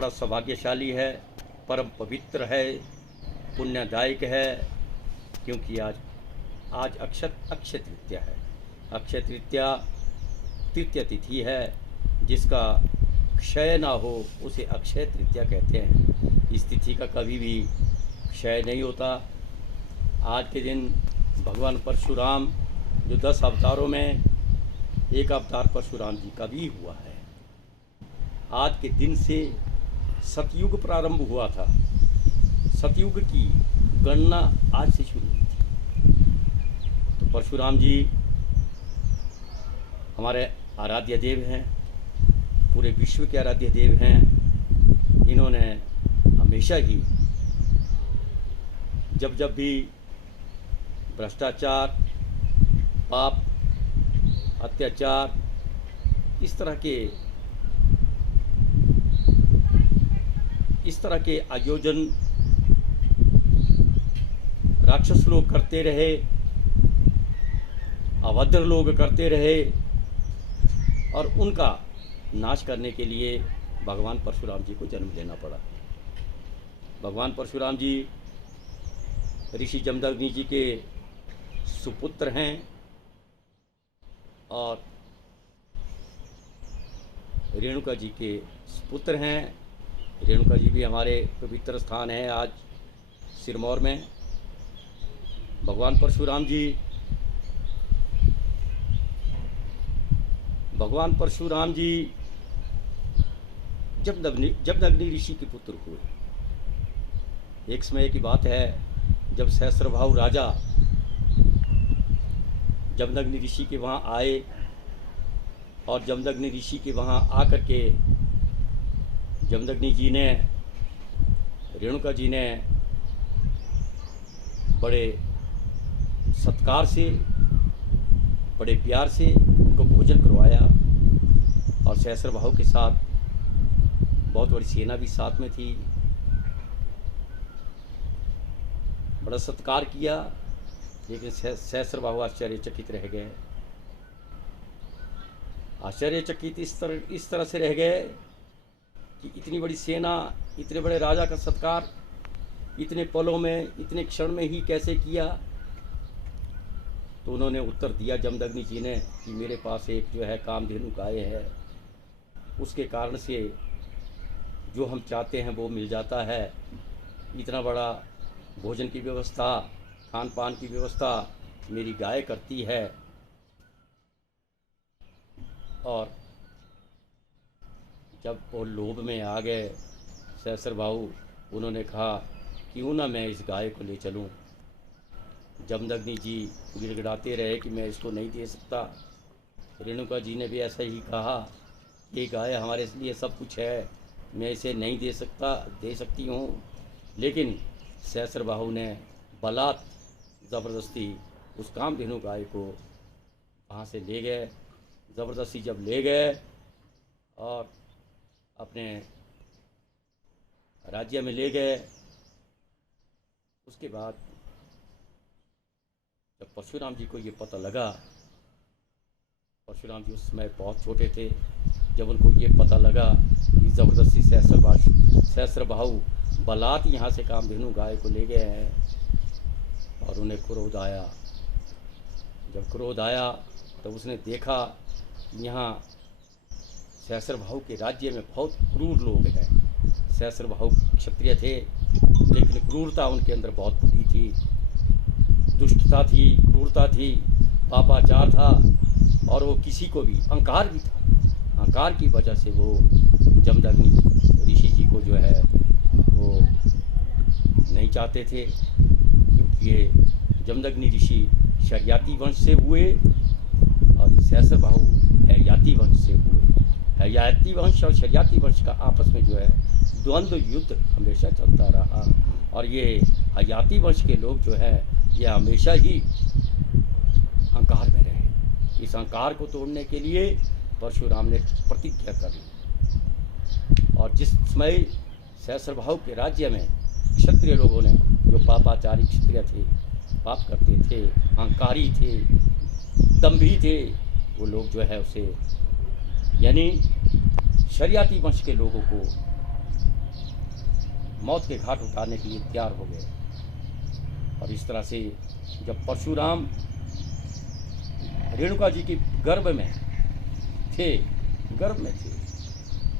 बड़ा सौभाग्यशाली है, परम पवित्र है, पुण्यदायक है, क्योंकि आज अक्षय तृतीया है। अक्षय तृतीया तृतीय तिथि है, जिसका क्षय ना हो उसे अक्षय तृतीया कहते हैं। इस तिथि का कभी भी क्षय नहीं होता। आज के दिन भगवान परशुराम, जो 10 अवतारों में एक अवतार परशुराम जी का भी हुआ है, आज के दिन से सतयुग प्रारंभ हुआ था। सतयुग की गणना आज से शुरू हुई थी। तो परशुराम जी हमारे आराध्य देव हैं, पूरे विश्व के आराध्य देव हैं। इन्होंने हमेशा ही जब भी भ्रष्टाचार, पाप, अत्याचार, इस तरह के आयोजन राक्षस लोग करते रहे, अभद्र लोग करते रहे, और उनका नाश करने के लिए भगवान परशुराम जी को जन्म लेना पड़ा। भगवान परशुराम जी ऋषि जमदग्नि जी के सुपुत्र हैं और रेणुका जी के सुपुत्र हैं। रेणुका जी भी हमारे पवित्र स्थान है आज सिरमौर में। भगवान परशुराम जी जमदग्नि ऋषि के पुत्र हुए। एक समय की बात है, जब सहस्त्रभाव राजा जमदग्नि ऋषि के वहाँ आए, और जमदग्नि ऋषि के वहाँ आकर के जमदग्नि जी ने, रेणुका जी ने बड़े सत्कार से, बड़े प्यार से उनको भोजन करवाया, और सहस्त्रभाव के साथ बहुत बड़ी सेना भी साथ में थी। बड़ा सत्कार किया, लेकिन सहस्त्रभाव आश्चर्यचकित रह गए। आश्चर्यचकित इस तरह से रह गए कि इतनी बड़ी सेना, इतने बड़े राजा का सत्कार इतने पलों में, इतने क्षण में ही कैसे किया। तो उन्होंने उत्तर दिया जमदग्नि जी ने कि मेरे पास एक जो है कामधेनु गाय है, उसके कारण से जो हम चाहते हैं वो मिल जाता है। इतना बड़ा भोजन की व्यवस्था, खान पान की व्यवस्था मेरी गाय करती है। और जब वो लोभ में आ गए सहस्त्रभाव, उन्होंने कहा क्यों ना मैं इस गाय को ले चलूं। जमदग्नि जी गिड़गिड़ाते रहे कि मैं इसको नहीं दे सकता। रेणुका जी ने भी ऐसा ही कहा, ये गाय हमारे लिए सब कुछ है, मैं इसे नहीं दे सकती हूँ। लेकिन सहस्त्रबाहु ने बलात् ज़बरदस्ती उस कामधेनु गाय को वहाँ से ले गए। ज़बरदस्ती जब ले गए और अपने राज्य में ले गए, उसके बाद जब परशुराम जी को ये पता लगा, परशुराम जी उस समय बहुत छोटे थे, जब उनको ये पता लगा कि ज़बरदस्ती सहस्त्रबाहु बलात् यहाँ से कामधेनु गाय को ले गए हैं, और उन्हें क्रोध आया। जब क्रोध आया तब उसने देखा यहाँ सहस्त्रबाहु के राज्य में बहुत क्रूर लोग हैं। सहस्त्रबाहु क्षत्रिय थे, लेकिन क्रूरता उनके अंदर बहुत बड़ी थी, दुष्टता थी, क्रूरता थी, पापाचार था, और वो किसी को भी अहंकार भी था। अहंकार की वजह से वो जमदग्नि ऋषि जी को जो है वो नहीं चाहते थे, क्योंकि ये जमदग्नि ऋषि शर्याती वंश से हुए और सहस्त्रबाहु हर्याती वंश से हुए। हर्याती वंश और शर्याती वंश का आपस में जो है द्वंद्व युद्ध हमेशा चलता रहा, और ये हर्याती वंश के लोग जो है ये हमेशा ही अहंकार में रहे। इस अहंकार को तोड़ने के लिए परशुराम ने प्रतिज्ञा कर ली, और जिस समय सहस्त्रबाहु के राज्य में क्षत्रिय लोगों ने, जो पापाचारी क्षत्रिय थे, पाप करते थे, अहंकारी थे, दम्भी थे, वो लोग जो है उसे, यानी शर्याती वंश के लोगों को मौत के घाट उतारने के लिए तैयार हो गए। और इस तरह से जब परशुराम रेणुका जी की गर्भ में थे,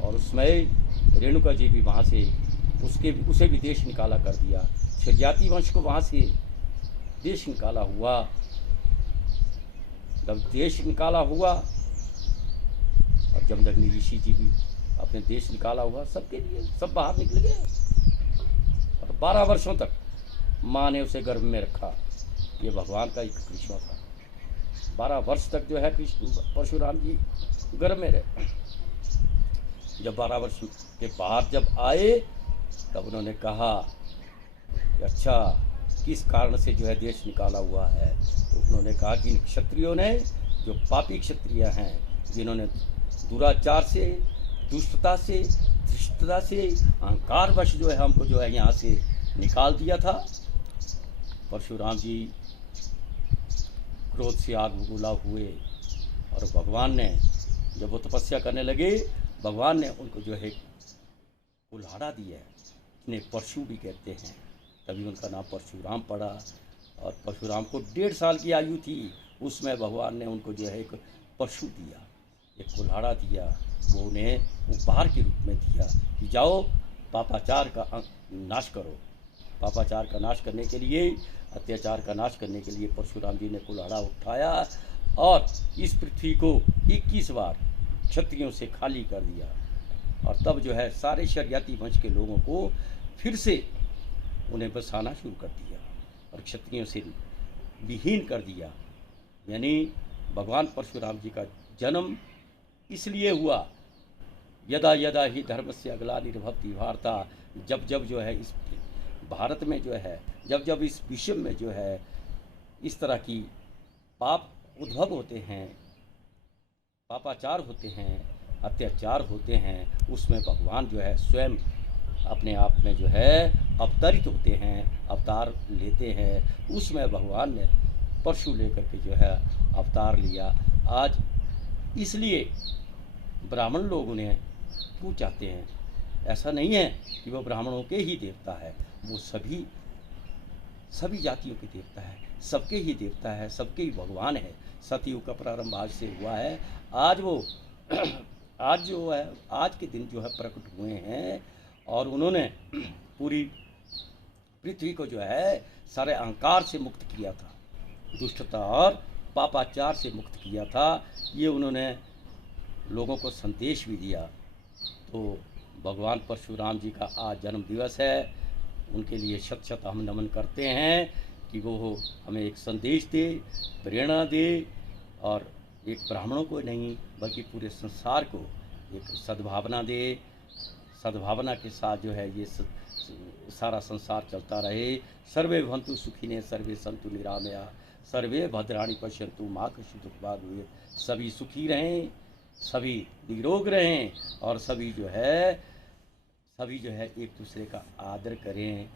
और उसमें रेणुका जी भी वहाँ से उसे भी देश निकाला कर दिया। क्षरजाति वंश को वहाँ से देश निकाला हुआ। जब देश निकाला हुआ और जमदग्नि ऋषि जी भी अपने देश निकाला हुआ, सबके लिए सब बाहर निकल गए। और 12 वर्षों तक माँ ने उसे गर्भ में रखा। ये भगवान का एक कृष्ण था। 12 वर्ष तक जो है परशुराम जी गर्भ में रहे। जब 12 वर्ष के बाद जब आए, तब उन्होंने कहा कि अच्छा, किस कारण से जो है देश निकाला हुआ है। तो उन्होंने कहा कि क्षत्रियों ने, जो पापी क्षत्रिय हैं, जिन्होंने दुराचार से, दुष्टता से, धृष्टता से, अहंकारवश जो है हमको जो है यहाँ से निकाल दिया था। परशुराम जी क्रोध से आग बबूला हुए और भगवान ने, जब वो तपस्या करने लगे, भगवान ने उनको जो है कुल्हाड़ा दिया, इन्हें परशु भी कहते हैं, तभी उनका नाम परशुराम पड़ा। और परशुराम को 1.5 साल की आयु थी, उसमें भगवान ने उनको जो है एक परशु दिया, एक कुल्हाड़ा दिया। वो उन्हें उपहार के रूप में दिया कि जाओ पापाचार का नाश करो। पापाचार का नाश करने के लिए, अत्याचार का नाश करने के लिए परशुराम जी ने कुल्हाड़ा उठाया और इस पृथ्वी को 21 बार क्षत्रियों से खाली कर दिया। और तब जो है सारे क्षरजाति वंश के लोगों को फिर से उन्हें बसाना शुरू कर दिया और क्षत्रियों से विहीन कर दिया। यानी भगवान परशुराम जी का जन्म इसलिए हुआ, यदा यदा ही धर्मस्य ग्लानिर्भवति भारता, जब जब जो है इस भारत में जो है, जब जब इस विश्व में जो है इस तरह की पाप उद्भव होते हैं, पापाचार होते हैं, अत्याचार होते हैं, उसमें भगवान जो है स्वयं अपने आप में जो है अवतरित होते हैं, अवतार लेते हैं। उसमें भगवान ने परशु लेकर के जो है अवतार लिया। आज इसलिए ब्राह्मण लोग उन्हें क्यों चाहते हैं? ऐसा नहीं है कि वो ब्राह्मणों के ही देवता है, वो सभी जातियों के देवता है, सबके ही देवता है, सबके ही भगवान है। सतयुग का प्रारंभ आज से हुआ है। आज वो आज जो है, आज के दिन जो है प्रकट हुए हैं और उन्होंने पूरी पृथ्वी को जो है सारे अहंकार से मुक्त किया था, दुष्टता और पापाचार से मुक्त किया था। ये उन्होंने लोगों को संदेश भी दिया। तो भगवान परशुराम जी का आज जन्म दिवस है। उनके लिए शत शत हम नमन करते हैं कि वो हमें एक संदेश दे, प्रेरणा दे और एक ब्राह्मणों को नहीं बल्कि पूरे संसार को एक सद्भावना दे। सद्भावना के साथ जो है ये सारा संसार चलता रहे। सर्वे भवन्तु सुखिनः, सर्वे सन्तु निरामया, सर्वे भद्राणि पश्यन्तु मा कश्चित् दुःखं भवेत्। सभी सुखी रहें, सभी निरोग रहें और सभी जो है एक दूसरे का आदर करें।